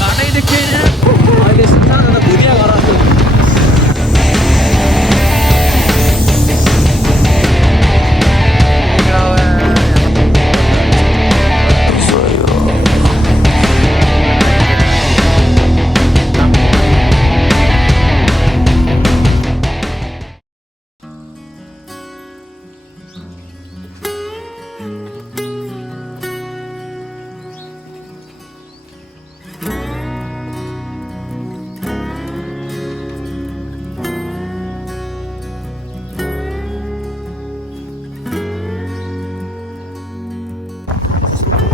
बाटै देखिएन अहिले सानो भुरिया घर जस्तो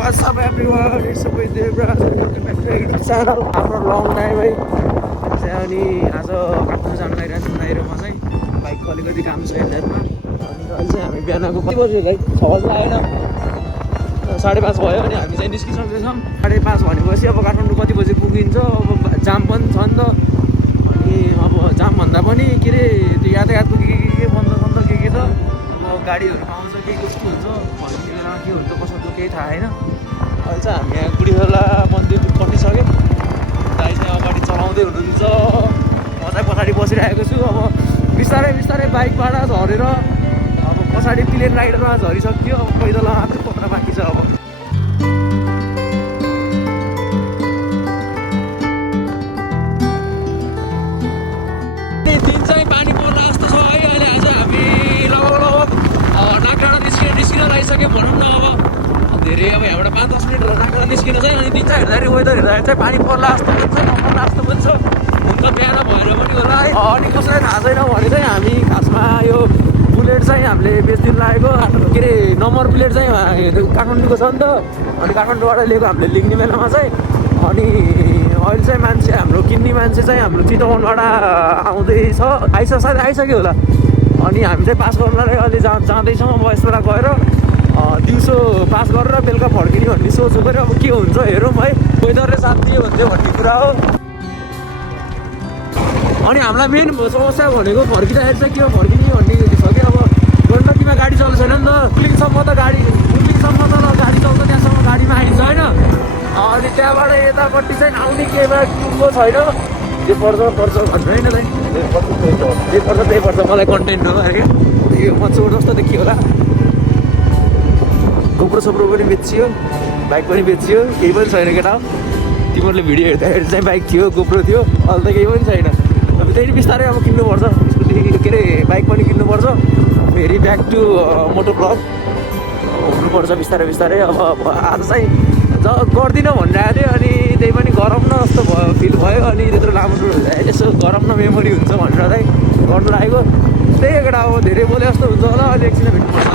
What's up everyone, it's your boy Devra, welcome to my YouTube channel. After a long time है अनि आज काठमाडौँ जानु लागिरहेको छु बाहिर म चाहिँ बाइकको अलिकति काम छ हेर्नेमा अनि अहिले चाहिँ हामी बिहानको कति बज्यो भाइ 6 बजी आएन 5:30 भयो अनि हामी चाहिँ निस्किसक्दैछौँ 5:30 भनेपछि अब काठमाडौँ कति बजी पुगिन्छ अब जाम पनि छ नि त अनि अब जाम भन्दा पनि के अरे त्यो यातायातको के बन्द के छ अब गाडीहरू पाउँछ के कस्तो हुन्छ भन्ने बेलामा के हुन्छ कसो हुन्छ केही थाहा छैन अहिले चाहिँ हामी यहाँ गुडीखोला मन्दिर पठिसक्यो दाइ चाहिँ अगाडि चलाउँदै हुनुहुन्छ म चाहिँ पछाडि बसिरहेको छु अब बिस्तारै बाइकबाट झरेर अब पछाडि प्लेन राइडरमा झरिसक्यो अब पैदलमा मात्रै पक्न बाँकी छ अब दिन चाहिँ पानी पर्ला जस्तो छ है अहिले आज हामी लगभग नाकडाँडा निस्किन लागिसक्यो भनौँ न अब धेरै अब यहाँबाट 5-10 मिनट नाकडाँडा निस्किन चाहिँ अनि दिन चाहिँ हेर्दाखेरि वेदर हेर्दाखेरि चाहिँ पानी पर्ला जस्तो पनि छ नपर्ला जस्तो पनि छ हुन्छ बिहान भएर पनि होला है अनि कसैलाई थाहा छैन भने चाहिँ हामी खासमा यो बुलेट चाहिँ हामीले बेच्दिन लागेको के अरे नम्बर प्लेट चाहिँ काठमाडौँको छ नि त अनि काठमाडौँबाट लिएको हामीले लिङ्ने बेलामा चाहिँ अनि अहिले चाहिँ मान्छे हाम्रो किन्ने मान्छे चाहिँ हाम्रो चितवनबाट आउँदैछ सायद आइसक्यो होला अनि हामी चाहिँ पास गर्नलाई अहिले जाँदैछौँ अब यसबाट गएर दिउँसो पास गरेर बेलुका फर्किने भन्ने सोच्नु पऱ्यो अब के हुन्छ हेरौँ है वेदरले साथ दियो भने चाहिँ भन्ने कुरा हो अनि हामीलाई मेन समस्या भनेको फर्किँदाखेरि चाहिँ के हो फर्किने भन्ने छ कि अब गण्डकीमा गाडी चल्छ छैन नि त पुलिङसम्म त गाडी चल्छ त्यहाँसम्म गाडीमा आइन्छ होइन अनि त्यहाँबाट यतापट्टि चाहिँ आउने केमा टुङ्गो छैन जे पर्छ भन्नु होइन जे पर्छ त्यही पर्छ मलाई कन्टेन्ट हो अरे यो मचोर जस्तो देखियो होला गोप्रो सोप्रो पनि बेचियो बाइक पनि बेचियो केही पनि छैन केटा तिमीहरूले भिडियो हेर्दाखेरि चाहिँ बाइक थियो गोप्रो थियो अहिले त केही पनि छैन अब त्यही बिस्तारै अब किन्नुपर्छ स्कुटी के अरे बाइक पनि किन्नुपर्छ फेरि ब्याक टु मोटो ब्लग हुनुपर्छ बिस्तारै अब आज चाहिँ गर्दिनँ भनिरहेको थियो अनि त्यही पनि गरम न जस्तो भयो फिल भयो अनि त्यत्रो लामो टुर यसो गरम न मेमोरी हुन्छ भनेर चाहिँ गर्नु लागेको त्यही एउटा अब धेरै बोले जस्तो हुन्छ होला अहिले एकछिन भेट्नुपर्छ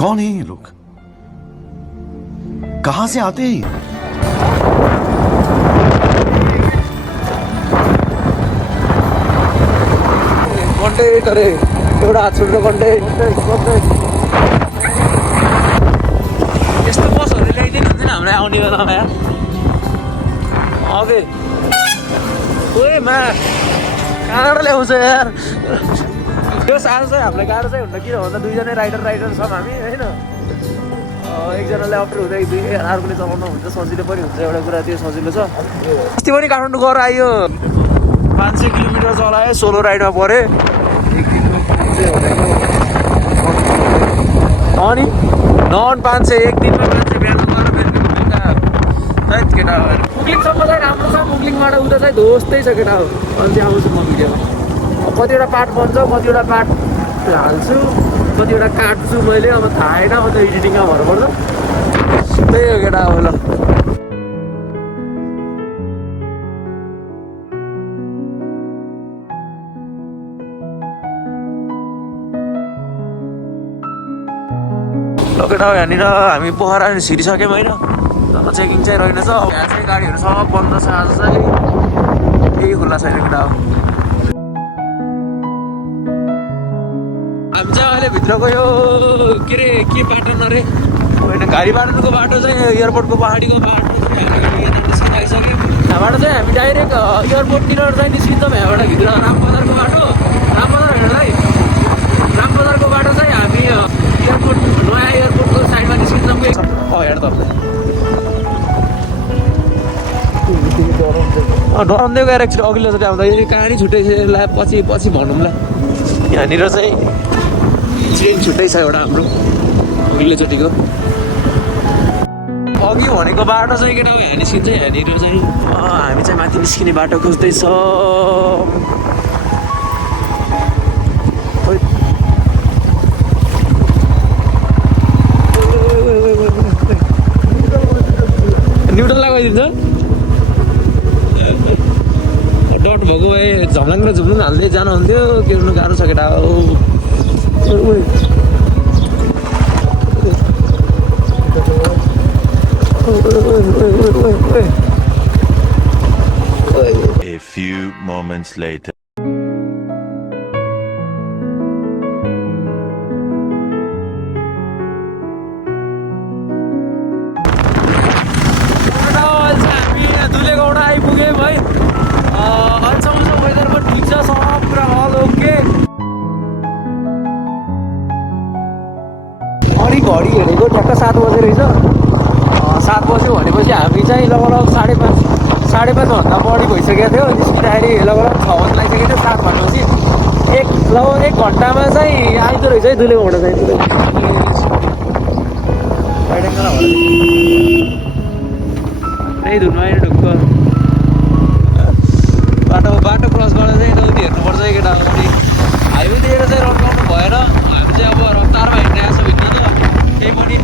कौन है ये लोग कहां से आते हैं कन्टेन्ट अरे एउटा हात छुट्टो कन्टेन्ट यस्तो बसहरू ल्याइदिनु हुन्छ नि हामीलाई आउने बेलामा यार अघि ओए मा कहाँबाट ल्याउँछ यार त्यो साह्रो चाहिँ हामीलाई गाह्रो चाहिँ हुन्न किन भन्दा दुईजना राइडर छौँ हामी होइन एकजनाले अप्ठ्यारो हुँदा अर्कोले चलाउनु हुन्छ सजिलो पनि हुन्छ एउटा कुरा त्यो सजिलो छ अस्ति पनि काठमाडौँ गएर आयो 500 किलोमिटर चलाएँ सोलो राइडमा परेँ अनि नन 500 एक दिनमा मान्छे बिहान गएर बेलुका केटा मुक्लिङसम्म चाहिँ राम्रो छ मुक्लिङबाट उता चाहिँ दोस्तै छ केटा हो अनि चाहिँ आउँछु म भिडियोमा कतिवटा पार्ट बन्छ कतिवटा पार्ट हाल्छु कतिवटा काट्छु मैले अब थाहा छैन अब त एडिटिङमा भर्नुपर्छ त्यही हो केटा अब ल केटा यहाँनिर हामी पोखरा छिरिसक्यौँ होइन तर चेकिङ चाहिँ रहेनछ यहाँ चाहिँ गाडीहरू सब बन्द छ आज चाहिँ केही खुल्ला छैन केटा हो हामी चाहिँ अहिले भित्रको यो के अरे के बाटो न रे होइन गाडी बाटोको बाटो चाहिँ एयरपोर्टको पहाडीको बाटो चाहिँ हामी आइसक्यो यहाँबाट चाहिँ हामी डाइरेक्ट एयरपोर्टतिर चाहिँ निस्किन्छौँ यहाँबाट भित्र रामबजारको बाटो रामबजार हेर्दै रामबजारको बाटो चाहिँ हामी एयरपोर्ट नयाँ एयरपोर्टको साइडमा निस्किन्छौँ हेर तपाईँलाई डराउँदै गएर एकचोटि अघिल्लोचोटि आउँदा यो कहानी छुट्टै छ यसलाई पछि भनौँला यहाँनिर चाहिँ ट्रेन छुट्टै छ एउटा हाम्रो अघिल्लोचोटिको अघि भनेको बाटो चाहिँ केटा यहाँ निस्किन्छ यहाँनिर चाहिँ हामी चाहिँ माथि निस्किने बाटो खोज्दैछौँ न्युट्रल लगाइदिन्छ डट भएको भए झम्लाङ र झुम्लुङ हाल्दै जानुहुन्थ्यो के गर्नु गाह्रो छ केटा A few moments later. धुलेगौडा आइपुग्यौँ है अहिलेसम्म चाहिँ वेदर पनि ठिक छ सब कुरा अल ओके अनि घडी हेरेको ठ्याक्क 7 बजे रहेछ 7 बज्यो भनेपछि हामी चाहिँ लगभग 5:30 भन्दा बढी भइसकेको थियो निस्किँदाखेरि लगभग 6 बजी लागिसकेको थियो 7 भनेपछि लगभग 1 घन्टामा चाहिँ आइदो रहेछ है धुलेगौडा चाहिँ त्यही धुनु आएर ढुक्क बाटो क्रस गरेर चाहिँ यताउति हेर्नुपर्छ है केटा हाइवेतिर चाहिँ रड्काउनु भएन हामी चाहिँ अब रफ्तारमा हिँडिरहेको छ भित्र त केही पनि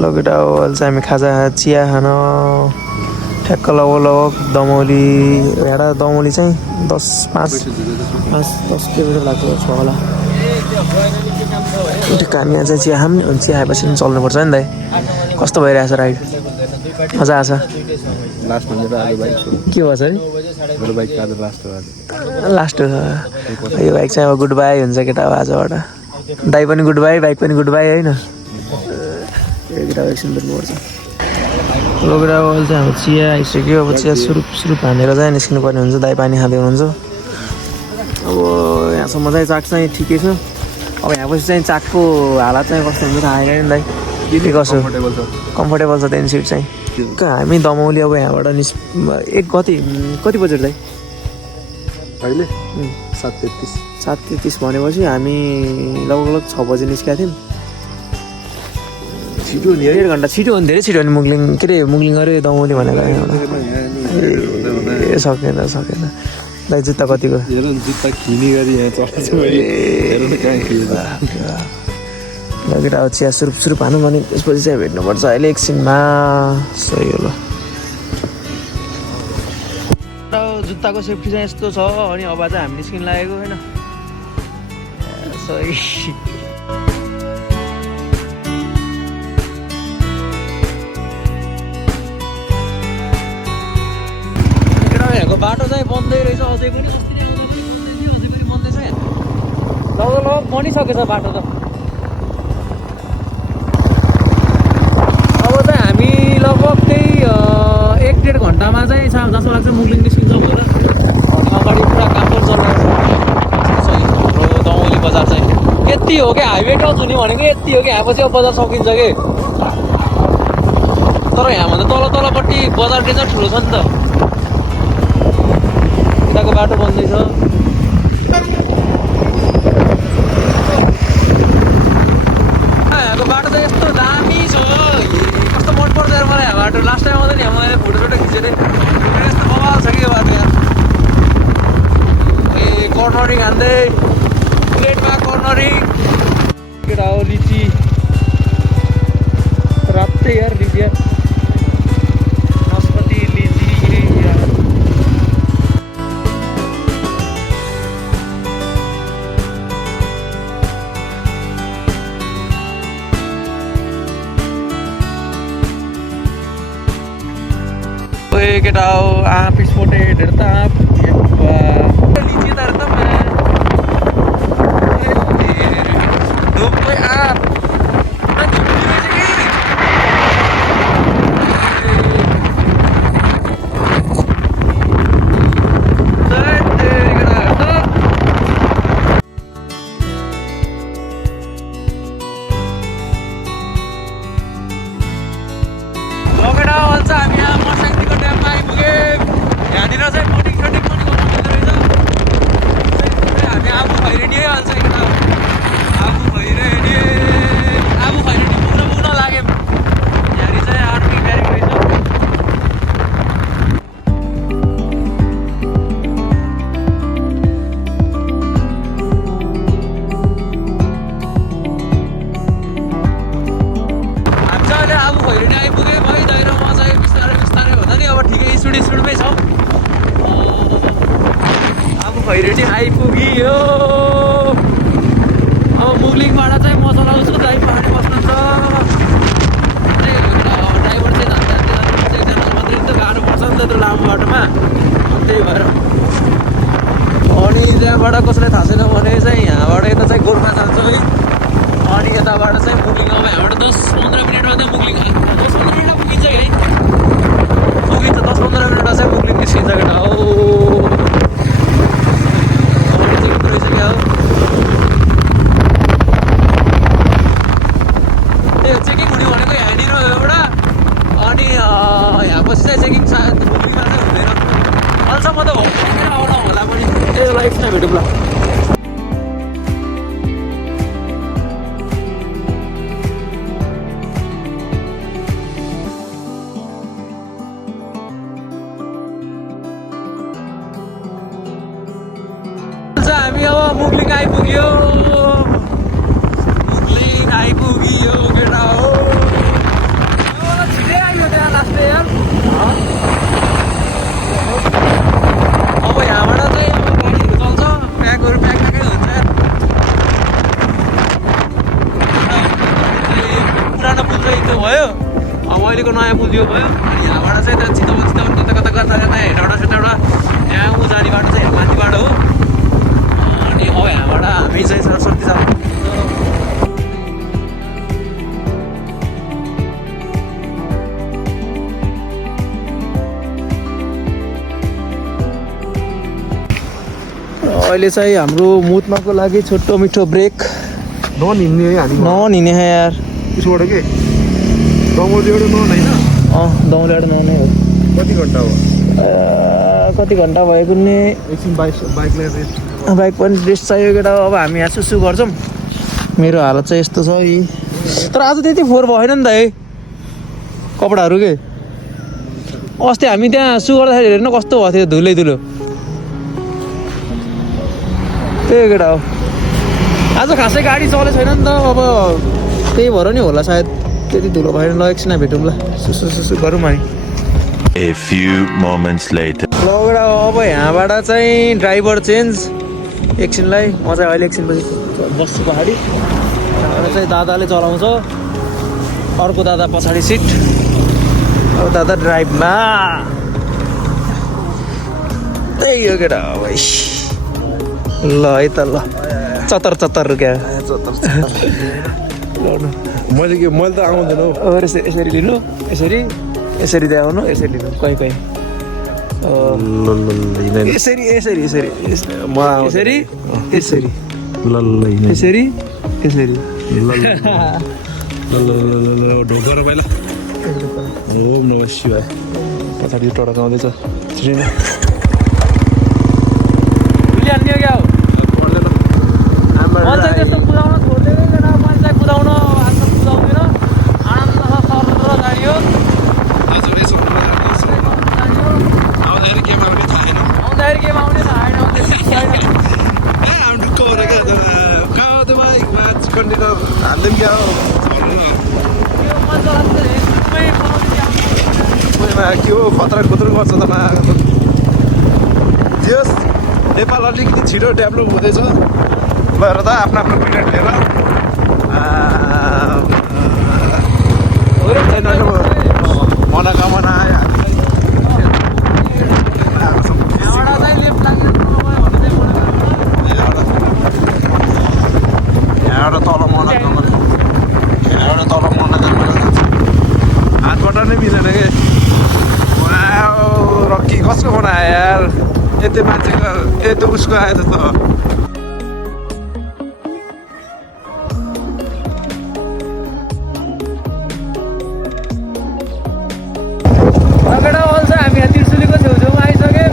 ल केटा हो अहिले चाहिँ हामी खाजा चिया खान ठ्याक्क लगभग दमौली हेडा दमौली चाहिँ 10 किलोमिटर लाग्छ होला ठिक्क हामी यहाँ चाहिँ चिया खाऊँ अनि चिया खाएपछि पनि चल्नुपर्छ नि दाइ कस्तो भइरहेछ राइड मजा आछ के भएछ अरे लास्ट हो यो बाइक चाहिँ अब गुड बाई हुन्छ केटा अब आजबाट दाइ पनि गुड बाई बाइक पनि गुड बाई होइन केटा एकछिन बुझ्नुपर्छ लगेर अहिले चाहिँ हाम्रो चिया आइसक्यो अब चिया सुरुप हानेर चाहिँ निस्किनु पर्ने हुन्छ दाइ पानी खाँदै हुनुहुन्छ अब यहाँसम्म चाहिँ चाक चाहिँ ठिकै छ अब यहाँपछि चाहिँ चाकको हालत चाहिँ कस्तो हुन्छ थाहा आएन नि दाइ के कसो कम्फोर्टेबल छ त्यहाँदेखि सिट चाहिँ हामी दमौली अब यहाँबाट कति बजेर दाइ अहिले 7:33 भनेपछि हामी लगभग 6 बजी निस्केका थियौँ छिटो नि 1.5 घन्टा छिटो हो नि धेरै छिटो हो नि मुगलिङ के अरे मुगलिङ अरे दमौली भनेको ए सकेन दाइ जुत्ता कतिको जुत्ता खिनी गरी यहाँ चढ्छ लगेर अब चिया सुरुप हानु भने त्यसपछि चाहिँ भेट्नुपर्छ अहिले एकछिनमा सही हो ल जुत्ताको सेफ्टी चाहिँ यस्तो छ अनि अब चाहिँ हामी निस्किन लागेको होइन सही यहाँको बाटो चाहिँ बन्दै रहेछ अझै पनि अस्ति नै आउँदै पनि बन्दै थियो अझै पनि बन्दैछ यहाँ लगभग बनिसकेछ बाटो त अब चाहिँ हामी लगभग त्यही 1-1.5 घन्टामा चाहिँ जस्तो लाग्छ मुगलिङ निस्किन्छ भनेर अगाडि पुरा काम पनि चलिरहेको छ हाम्रो दमौली बजार चाहिँ यति हो क्या हाइवे टच हुने भनेको यति हो कि यहाँपछि अब बजार सकिन्छ कि तर यहाँभन्दा तलपट्टि बजार चाहिँ ठुलो छ नि त यताको बाटो बन्दैछ यहाँको बाटो त यस्तो दामी छ कस्तो मनपर्छ यार मलाई यहाँ बाटो लास्ट टाइम आउँदा नि यहाँ मैले फोटो खिचेँ यस्तो बवाल छ कि यो बाटो यहाँ ए कर्नरिङ हान्दै प्लेटमा कर्नरिङ केटा हो लिची रातै यार लिची यार नास्पाती लिची ये केटा हो आप स्पॉटेड रहता आप लीजिए रहता मैं धूप पे आप खैरेनी आइपुग्यो अब मुगलिङबाट चाहिँ म चलाउँछु दाइ पहाडी बस्नुहुन्छ ड्राइभर चाहिँ एकजना मात्रै त गाह्रो पर्छ नि त त्यो लामो बाटोमा त्यही भएर अनि त्यहाँबाट कसैलाई थाहा छैन भने चाहिँ यहाँबाट यता चाहिँ गोर्खा जान्छु है अनि यताबाट चाहिँ मुगलिङ अब यहाँबाट 10-15 मिनटमा त मुगलिङ 10-15 मिनटमा पुगिन्छ है पुगिन्छ 10-15 मिनटमा चाहिँ मुगलिङ निस्किन्छ केटा हो चेकिङ हुने भनेको यहाँनिर एउटा अनि यहाँ पछि चाहिँ चेकिङ सायद मुगलीमा चाहिँ हुँदैन अहिलेसम्म त घुमेर आउनु होला पनि त्यो लाइफ नै भेटौँला हामी अब मुगलिङ आइपुग्यो केटा हो छिटै आइयो त्यहाँ लास्टै यार अब यहाँबाट चाहिँ अब गाडीहरू चल्छ प्याकहरू प्याकै हुन्छ यार पुरानो पुल चाहिँ त्यो भयो अब अहिलेको नयाँ पुल यो भयो अनि यहाँबाट चाहिँ त्यहाँ चितवन कता कता गर्दा गर्दा हेटौँडा सेटौँडा त्यहाँ ऊ जाने बाटो चाहिँ माथिबाट हो अनि अब यहाँबाट हामी चाहिँ सरस्वती जानु अहिले चाहिँ हाम्रो मुतमाको लागि छोटो मिठो ब्रेक नहिँड्ने है हामी नहिँड्ने है यार उसबाट के दमौलीबाट नन होइन दौलेबाट नहुने हो कति घन्टा हो कति घन्टा भएको नि एकछिन बाइकलाई रेस्ट बाइक पनि रेस्ट चाहियो केटा अब हामी यहाँ सुसु गर्छौँ मेरो हालत चाहिँ यस्तो छ यी तर आज त्यति फोहोर भएन नि त है कपडाहरू के अस्ति हामी त्यहाँ सु गर्दाखेरि हेर्नु कस्तो भएको थियो धुलै धुलो त्यही केटा हो आज खासै गाडी चलेको छैन नि त अब त्यही भएर नि होला सायद त्यति धुलो भएन ल एकछिन भेटौँ ल सुसु सुसु गरौँ हामी A few moments later. ल केटा अब यहाँबाट चाहिँ ड्राइभर चेन्ज एकछिनलाई म चाहिँ अहिले एकछिनपछि बस्छु पहाडी यहाँबाट चाहिँ दादाले चलाउँछ अर्को दादा पछाडि सिट अब दादा ड्राइभमा त्यही हो केटा भाइ ल है त ल चतर चतर क्या मैले त आउँदैन हौ यसरी लिनु यसरी यसरी चाहिँ आउनु यसरी लिनु कहीँ कहीँ यसरी यसरी यसरी यसरी यसरी यसरी यसरी ढोका र पहिला ओम नमः शिवाय पछाडि टडक आउँदैछ हान्ने क्या हो मैले त्यस्तो कुदाउन छोड्दैन मैले चाहिँ कुदाउन आज कुदाउँदैन आनन्द सर जाने हो आउँदाखेरि केमा आउने थाहा छैन आउँदाखेरि केमा आउने थाहा छैन हामी ढुक्क भएर क्या कहाँ हो त्यो बाइकमा कन्टेनर हाल्दै क्या हो के हो खतरा खुतरू गर्छ त जस नेपाल अलिकति छिटो डेभलप हुँदैछ भएर त आफ्नो आफ्नो मिनट लिएर मनोकामना आयो हामीलाई यति मान्छेको यति उसको आयो जस्तो हो। रगडा अल्छ हामी यहाँ त्रिशुलीको छेउछेउमा आइसक्यो।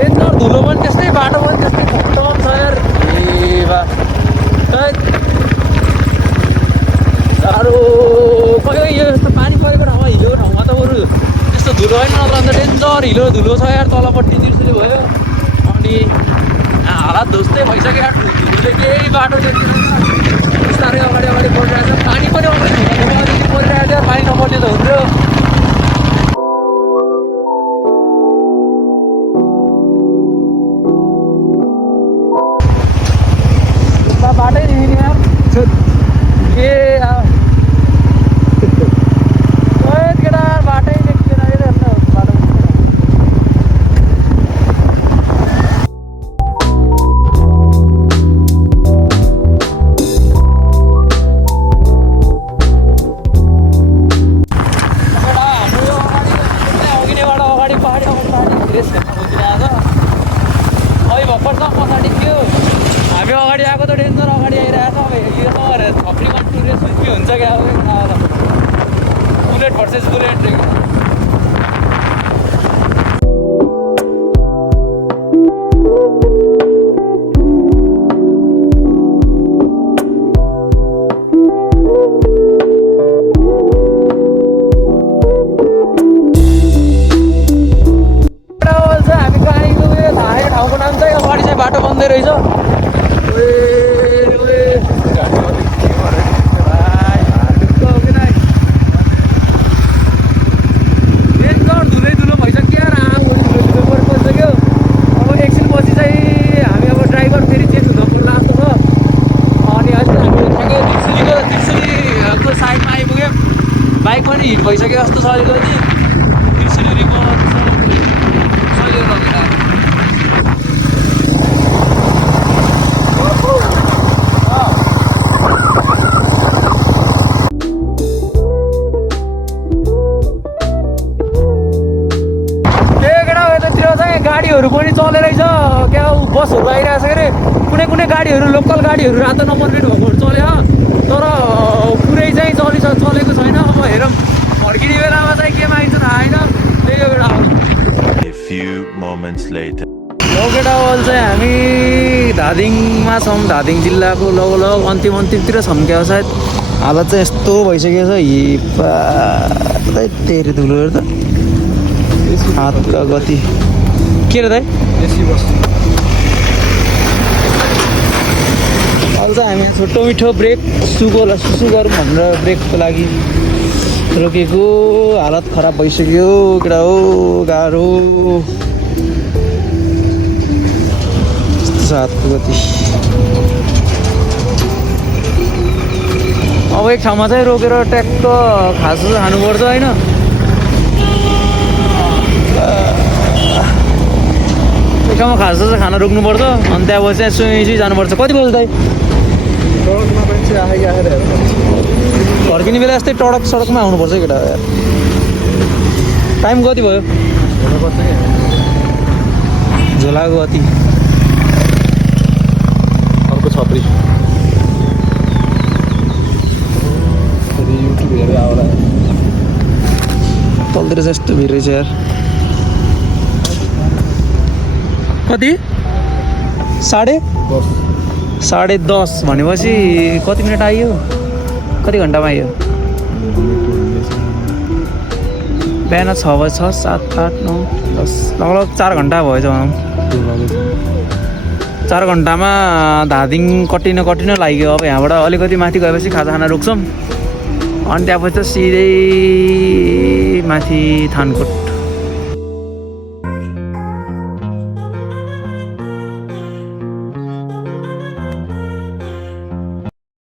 यत्रो धुलो पनि त्यस्तै बाटो पनि त्यस्तै खत्तम छ यार। ए बा साह्रो खै यो यस्तो पानी परेको ठाउँमा हिलो ठाउँमा त बरु त्यस्तो धुलो होइन, नत्र अन्त डेन्जर हिलो धुलो छ यार। तलपट्टि त्रिशुली भयो अनि हालत ध्वस्तै भइसक्यो यार। धुलोले केही बाटो देख्दैन, बिस्तारै अगाडि अगाडि बढिरहेको छ। पानी पनि अगाडि परिरहेको थियो, पानी नपर्ने त हुन्थ्यो। बाटै देखेन यार के केटा बाटै देख्दैन बाटो। अघिनेबाट अगाडि पहाडी रेस खेल्नु अहिले भर्खर छ पछाडि के हो हामी अगाडि आएको त डेन्जर अगाडि आइरहेको छ। अब यो त थप्रीमा टुरिस्ट के हुन्छ क्या अब बुलेट भर्सेस बुलेट। हामी कहाँ आइपुग्यो थाहा छैन, ठाउँको नाम चाहिँ अगाडि चाहिँ बाटो बन्दै रहेछ। धुलै धुलो भइसक्यो धुलो परिसक्यो। अब एकछिनपछि चाहिँ हामी अब ड्राइभर फेरि चेन्ज हुन पर्ला जस्तो छ। अनि अहिले हामी त्रिशुलीको साइडमा आइपुग्यौँ। बाइक पनि हिट भइसक्यो जस्तो छ अलिकति। त्रिशुली रिभर सहिले लगेर गाडीहरू पनि चले रहेछ क्या। बसहरू आइरहेछ के अरे, कुनै कुनै गाडीहरू लोकल गाडीहरू रातो नम्बर प्लेट भएकोहरू चल्यो, तर पुरै चाहिँ चलेको छैन। अब हेरौँ फर्किने बेलामा चाहिँ केमा आइन्छ थाहा छैन। त्यही बेला A few moments later. लोकेटा वाल चाहिँ हामी धादिङमा छौँ। धादिङ जिल्लाको लगभग अन्तिमतिर छौँ क्या सायद। हालत चाहिँ यस्तो भइसकेको छ हिपा तेरि धुलोहरू त हातका गति के रे दाइ एसी बस अहिले चाहिँ हामी छोटो मिठो ब्रेक सुसु गरौँ भनेर ब्रेकको लागि रोकेको। हालत खराब भइसक्यो केटा हो, गाह्रो हातको गति। अब एक ठाउँमा चाहिँ रोकेर ट्याक्क खासो खानुपर्छ होइन। एक ठाउँमा खासो चाहिँ खाना रोक्नुपर्छ अनि त्यहाँपछि चाहिँ सुई जानुपर्छ। कति बज्यो दाइ? सडकमा मान्छे आएर फर्किने बेला यस्तै सडकमा आउनुपर्छ केटा यार। टाइम कति भयो? झोलाको गति अर्को छपरी युट्युब हेरेर आउला। तलतिर चाहिँ यस्तो भिड रहेछ यार। कति? 10:30 भनेपछि कति मिनट आइयो? कति घन्टामा आइयो? बिहान 6 बजी 6, 7, 8, 9, 10 लगभग 4 घन्टा भएछ भनौँ। 4 घन्टामा धादिङ कटिन लाग्यो। अब यहाँबाट अलिकति माथि गएपछि खाजाखाना रोक्छौँ अनि त्यहाँपछि त सिधै माथि थानकोट